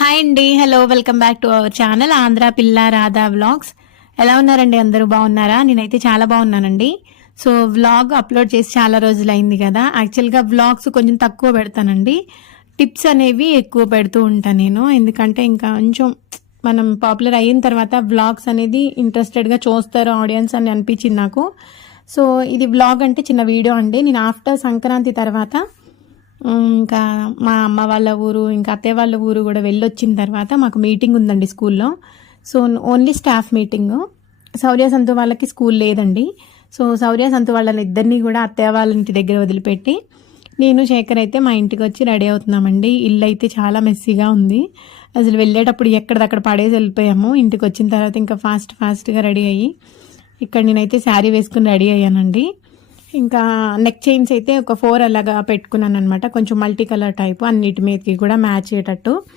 Hi అండి. Hello, welcome back to our channel Andhra పిల్ల Radha vlogs. ఎలా ఉన్నారండి? అందరూ బాగున్నారా? నేనైతే చాలా బాగున్నానండి. సో వ్లాగ్ అప్లోడ్ చేసి చాలా రోజులైంది కదా. యాక్చువల్గా వ్లాగ్స్ కొంచెం తక్కువ పెడతానండి, టిప్స్ అనేవి ఎక్కువ పెడుతూ ఉంటాను నేను. ఎందుకంటే ఇంకా కొంచెం మనం పాపులర్ అయిన తర్వాత వ్లాగ్స్ అనేది ఇంట్రెస్టెడ్గా చూస్తారు ఆడియన్స్ అని అనిపించింది నాకు. సో ఇది వ్లాగ్ అంటే చిన్న వీడియో అండి. నేను ఆఫ్టర్ సంక్రాంతి తర్వాత ఇంకా మా అమ్మ వాళ్ళ ఊరు, ఇంకా అత్తయ్య వాళ్ళ ఊరు కూడా వెళ్ళొచ్చిన తర్వాత మాకు మీటింగ్ ఉందండి స్కూల్లో. So only staff meeting. Shaurya Santu వాళ్ళకి స్కూల్ లేదండి. సో శౌర్య సంతు వాళ్ళని ఇద్దరిని కూడా అత్తయ్య వాళ్ళ ఇంటి దగ్గర వదిలిపెట్టి నేను శేఖర్ అయితే మా ఇంటికి వచ్చి రెడీ అవుతున్నామండి. ఇల్లు అయితే చాలా మెస్సీగా ఉంది. అసలు వెళ్ళేటప్పుడు ఎక్కడిదక్కడ పడేసి వెళ్ళిపోయాము. ఇంటికి వచ్చిన తర్వాత ఇంకా ఫాస్ట్గా రెడీ అయ్యి ఇక్కడ నేనైతే శారీ వేసుకుని రెడీ అయ్యానండి. ఇంకా నెక్ చైన్స్ అయితే ఒక 4 అలాగా పెట్టుకున్నాను అనమాట. కొంచెం మల్టీ కలర్ టైపు, అన్నిటి మీదకి కూడా మ్యాచ్ అయ్యేటట్టు.